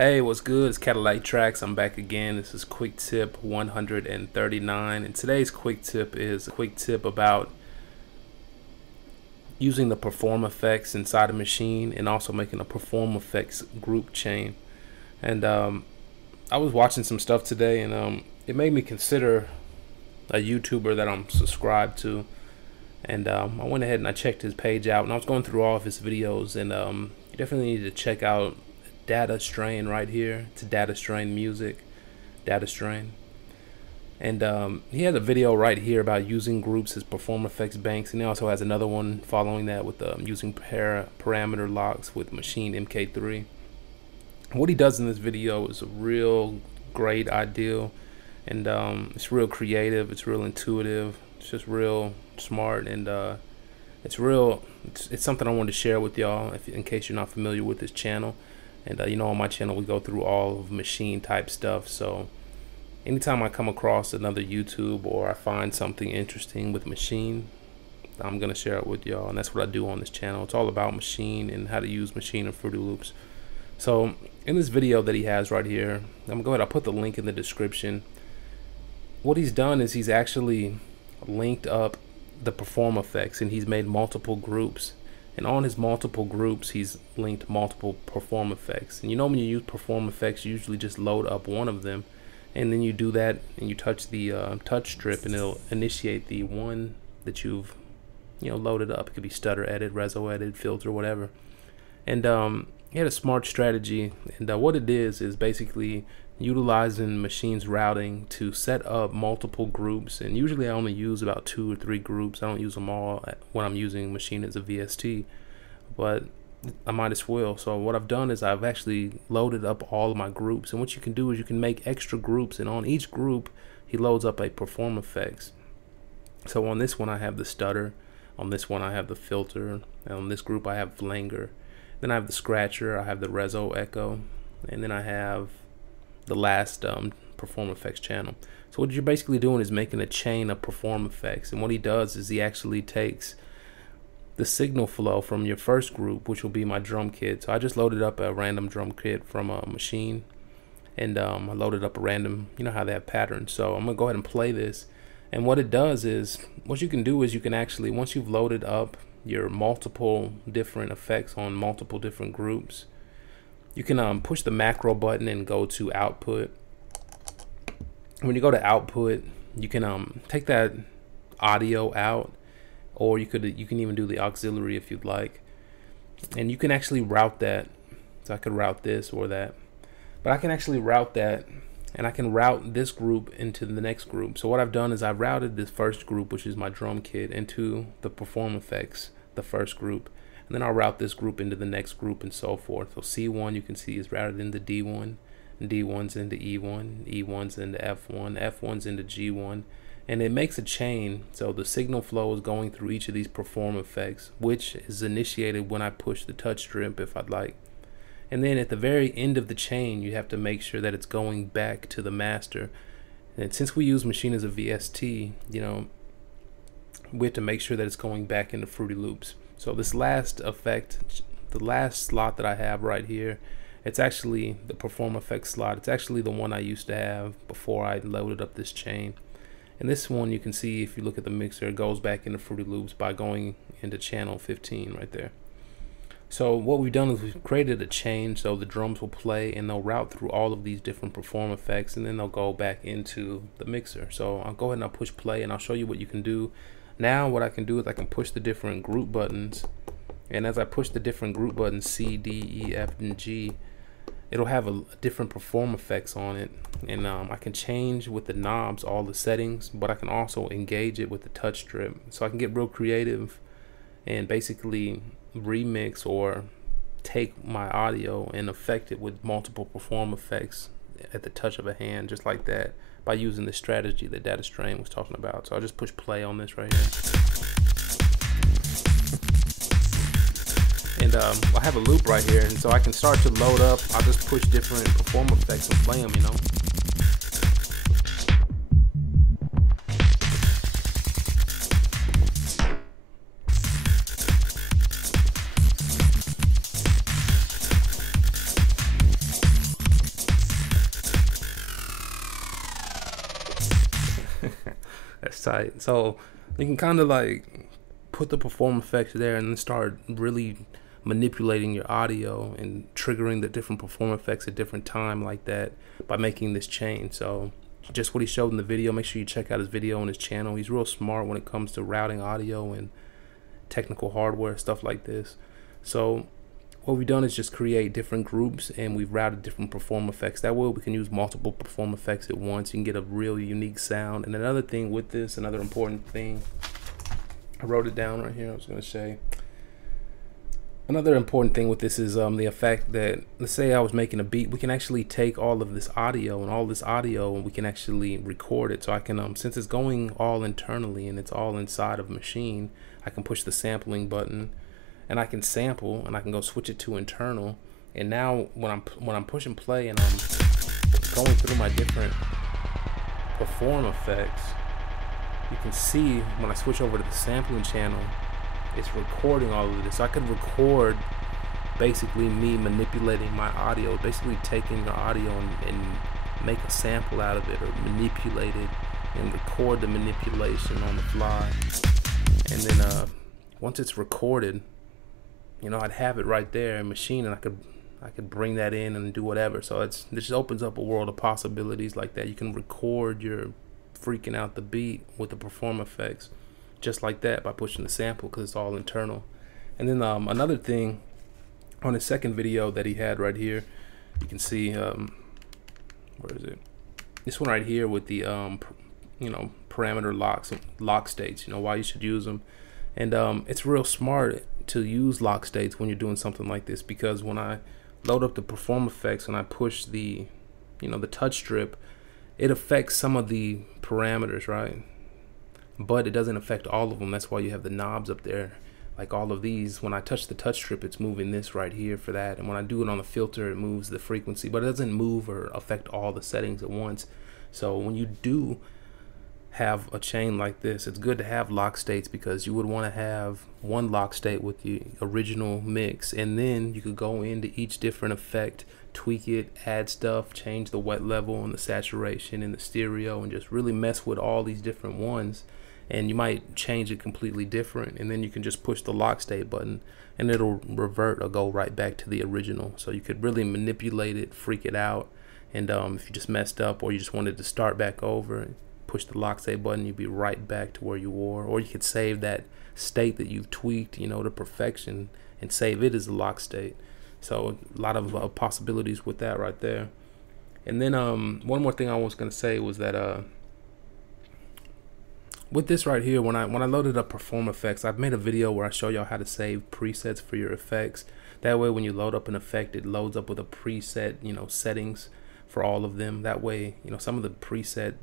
Hey, what's good? It's Cadillaktrackz. I'm back again. This is quick tip 139, and today's quick tip is a quick tip about using the perform effects inside a machine and also making a perform effects group chain. And I was watching some stuff today, and it made me consider a YouTuber that I'm subscribed to. And I went ahead and I checked his page out, and I was going through all of his videos, and you definitely need to check out Data Strain right here. It's Data Strain Music, Data Strain. And he has a video right here about using groups as perform effects banks, and he also has another one following that with using parameter locks with Machine MK3. What he does in this video is a real great idea, and it's real creative, it's real intuitive, it's just real smart, and it's something I wanted to share with y'all in case you're not familiar with this channel. And you know, on my channel we go through all of machine type stuff, so anytime I come across another YouTube or I find something interesting with machine, I'm gonna share it with y'all, and that's what I do on this channel. It's all about machine and how to use machine and Fruity Loops. So in this video that he has right here, I'm gonna go ahead, I'll put the link in the description. What he's done is he's actually linked up the perform effects, and he's made multiple groups, and on his multiple groups he's linked multiple perform effects. And you know, when you use perform effects, you usually just load up one of them, and then you do that and you touch the touch strip, and it'll initiate the one that you've loaded up. It could be stutter edit, reso edit, filter, whatever. And he had a smart strategy, and what it is basically utilizing machine's routing to set up multiple groups. And usually I only use about 2 or 3 groups. I don't use them all when I'm using machine as a VST, but I might as well. So what I've done is I've actually loaded up all of my groups, and what you can do is you can make extra groups, and on each group he loads up a perform effects. So on this one I have the stutter, on this one I have the filter, and on this group I have flanger, then I have the scratcher, I have the reso echo, and then I have the last perform effects channel. So what you're basically doing is making a chain of perform effects, and what he does is he actually takes the signal flow from your first group, which will be my drum kit. So I just loaded up a random drum kit from a machine, and I loaded up a random, you know how they have patterns. So I'm gonna go ahead and play this, and what it does is, what you can do is you can actually, once you've loaded up your multiple different effects on multiple different groups, you can push the macro button and go to output. When you go to output, you can take that audio out, or you can even do the auxiliary if you'd like, and you can actually route that. So I could route this or that, but I can actually route that, and I can route this group into the next group. So what I've done is I've routed this first group, which is my drum kit, into the perform effects, the first group, and then I'll route this group into the next group, and so forth. So C1, you can see, is routed into D1, and D1's into E1, E1's into F1, F1's into G1, and it makes a chain. So the signal flow is going through each of these perform effects, which is initiated when I push the touch strip if I'd like. And then at the very end of the chain, you have to make sure that it's going back to the master. And since we use machine as a VST, we have to make sure that it's going back into Fruity Loops. So this last effect, the last slot that I have right here, it's actually the perform effects slot. It's actually the one I used to have before I loaded up this chain. And this one, you can see if you look at the mixer, it goes back into Fruity Loops by going into channel 15 right there. So what we've done is we've created a chain, so the drums will play and they'll route through all of these different perform effects, and then they'll go back into the mixer. So I'll go ahead and I'll push play, and I'll show you what you can do. Now what I can do is I can push the different group buttons, and as I push the different group buttons, C, D, E, F, and G, it'll have a different perform effects on it. And I can change with the knobs all the settings, but I can also engage it with the touch strip. So I can get real creative and basically remix or take my audio and affect it with multiple perform effects at the touch of a hand, just like that, by using the strategy that Data Strain was talking about. So I'll just push play on this right here, and I have a loop right here, and so I can start to load up. I'll just push different perform effects and play them, That's tight. So you can kind of like put the perform effects there and then start really manipulating your audio and triggering the different perform effects at different time like that by making this chain. So just what he showed in the video, make sure you check out his video on his channel. He's real smart when it comes to routing audio and technical hardware, stuff like this. So what we've done is just create different groups and we've routed different perform effects. That way we can use multiple perform effects at once. You can get a real unique sound. And another thing with this, another important thing, I wrote it down right here, I was going to say. Another important thing with this is the effect that, let's say I was making a beat, we can actually take all of this audio and we can actually record it. So I can, since it's going all internally and it's all inside of Maschine, I can push the sampling button and I can sample and I can go switch it to internal. And now when I'm pushing play and I'm going through my different perform effects, you can see when I switch over to the sampling channel, it's recording all of this. So I could record basically me manipulating my audio, basically taking the audio and make a sample out of it or manipulate it and record the manipulation on the fly. And then once it's recorded, you know, I'd have it right there in Maschine and I could bring that in and do whatever. So this just opens up a world of possibilities like that. You can record your freaking out the beat with the perform effects just like that by pushing the sample because it's all internal. And then another thing on his second video that he had right here, you can see where is it, this one right here with the you know, parameter lock states, you know, why you should use them. And it's real smart to use lock states when you're doing something like this, because when I load up the perform effects and I push the, you know, the touch strip, it affects some of the parameters, right? But it doesn't affect all of them. That's why you have the knobs up there. Like all of these, when I touch the touch strip, it's moving this right here for that. And when I do it on the filter, it moves the frequency, but it doesn't move or affect all the settings at once. So when you do have a chain like this, it's good to have lock states, because you would want to have one lock state with the original mix, and then you could go into each different effect, tweak it, add stuff, change the wet level and the saturation and the stereo, and just really mess with all these different ones. And you might change it completely different, and then you can just push the lock state button and it'll revert or go right back to the original. So you could really manipulate it, freak it out, and if you just messed up or you just wanted to start back over, push the lock state button, you'd be right back to where you were. Or you could save that state that you've tweaked, you know, to perfection, and save it as a lock state. So a lot of possibilities with that right there. And then one more thing I was going to say was that with this right here, when I loaded up perform effects, I've made a video where I show y'all how to save presets for your effects. That way when you load up an effect, it loads up with a preset, you know, settings for all of them. That way, you know, some of the presets,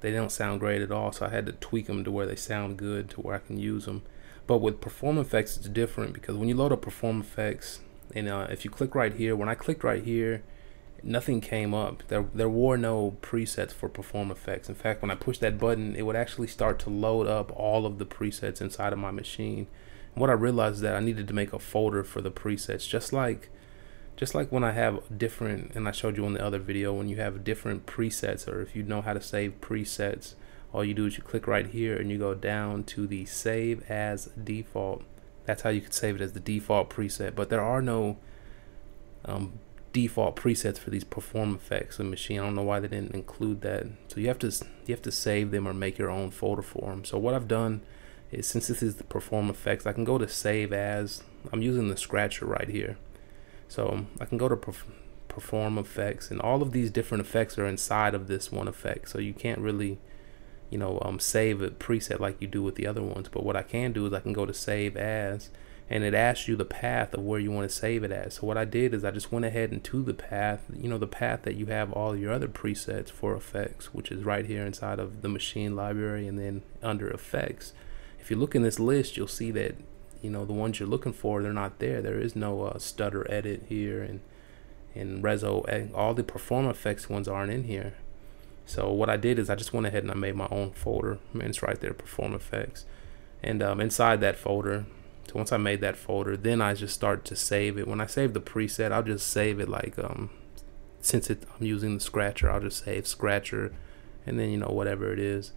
they don't sound great at all, so I had to tweak them to where they sound good, to where I can use them. But with perform effects, it's different, because when you load up perform effects, and if you click right here, when I clicked right here, nothing came up. There were no presets for perform effects. In fact, when I pushed that button, it would actually start to load up all of the presets inside of my Maschine. And what I realized is that I needed to make a folder for the presets, just like when I have different, and I showed you on the other video, when you have different presets, or if you know how to save presets, all you do is you click right here and you go down to the save as default. That's how you could save it, as the default preset. But there are no default presets for these perform effects in Maschine. I don't know why they didn't include that. So you have to save them or make your own folder for them. So what I've done is, since this is the perform effects, I can go to save as. I'm using the scratcher right here. So I can go to perform effects, and all of these different effects are inside of this one effect. So you can't really, you know, save a preset like you do with the other ones. But what I can do is I can go to save as, and it asks you the path of where you want to save it as. So what I did is I just went ahead into the path, you know, the path that you have all your other presets for effects, which is right here inside of the Maschine library, and then under effects. If you look in this list, you'll see that, you know, the ones you're looking for, they're not there. There is no stutter edit here, and reso, all the perform effects ones aren't in here. So what I did is I just went ahead and I made my own folder, and it's right there, perform effects. And inside that folder, so once I made that folder, then I just start to save it. When I save the preset, I'll just save it like, since I'm using the scratcher, I'll just save scratcher, and then, you know, whatever it is.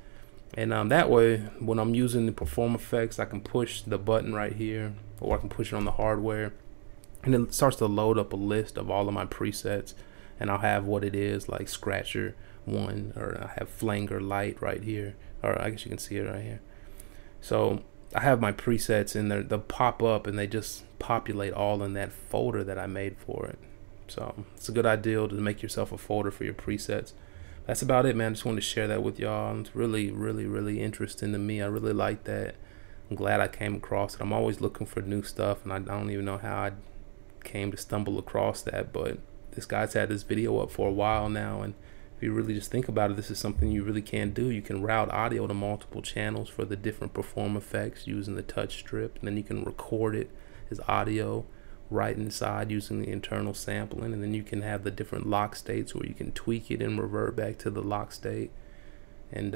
And that way, when I'm using the Perform effects, I can push the button right here, or I can push it on the hardware, and it starts to load up a list of all of my presets. And I'll have what it is, like Scratcher 1, or I have Flanger Light right here, or I guess you can see it right here. So I have my presets in there, they'll pop up and they just populate all in that folder that I made for it. So it's a good idea to make yourself a folder for your presets. That's about it, man. I just wanted to share that with y'all. It's really interesting to me. I really like that. I'm glad I came across it. I'm always looking for new stuff, and I don't even know how I came to stumble across that, but this guy's had this video up for a while now, and if you really just think about it, this is something you really can do. You can route audio to multiple channels for the different Perform effects using the touch strip, and then you can record it as audio right inside using the internal sampling, and then you can have the different lock states where you can tweak it and revert back to the lock state, and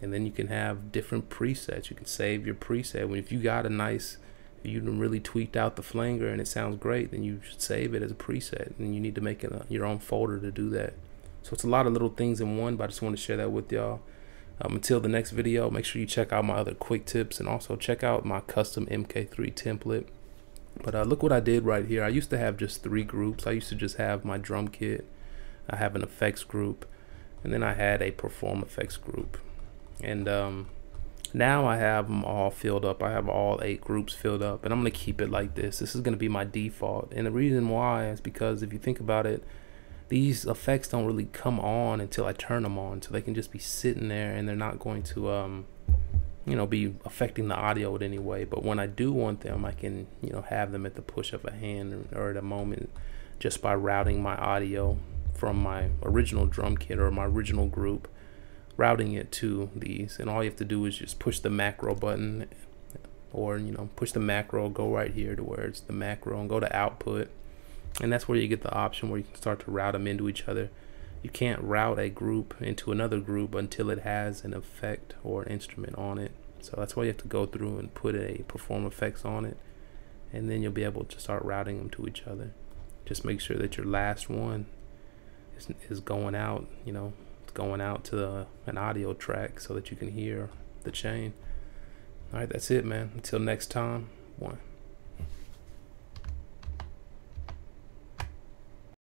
then you can have different presets. You can save your preset. If you got a nice, you really tweaked out the flanger and it sounds great, then you should save it as a preset, and you need to make it your own folder to do that. So it's a lot of little things in one, but I just want to share that with y'all. Until the next video, make sure you check out my other quick tips, and also check out my custom MK3 template. But look what I did right here. I used to have just 3 groups. I used to just have my drum kit, I have an effects group, and then I had a Perform effects group. And now I have them all filled up. I have all 8 groups filled up, and I'm going to keep it like this. This is going to be my default. And the reason why is because if you think about it, these effects don't really come on until I turn them on. So they can just be sitting there and they're not going to, be affecting the audio in any way. But when I do want them, I can, have them at the push of a hand or at a moment, just by routing my audio from my original drum kit or my original group, routing it to these. And all you have to do is just push the macro button, or push the macro, go right here to where it's the macro, and go to output, and that's where you get the option where you can start to route them into each other. You can't route a group into another group until it has an effect or an instrument on it. So that's why you have to go through and put a Perform effects on it, and then you'll be able to start routing them to each other. Just make sure that your last one is going out, going out to an audio track so that you can hear the chain. All right, that's it, man. Until next time, one.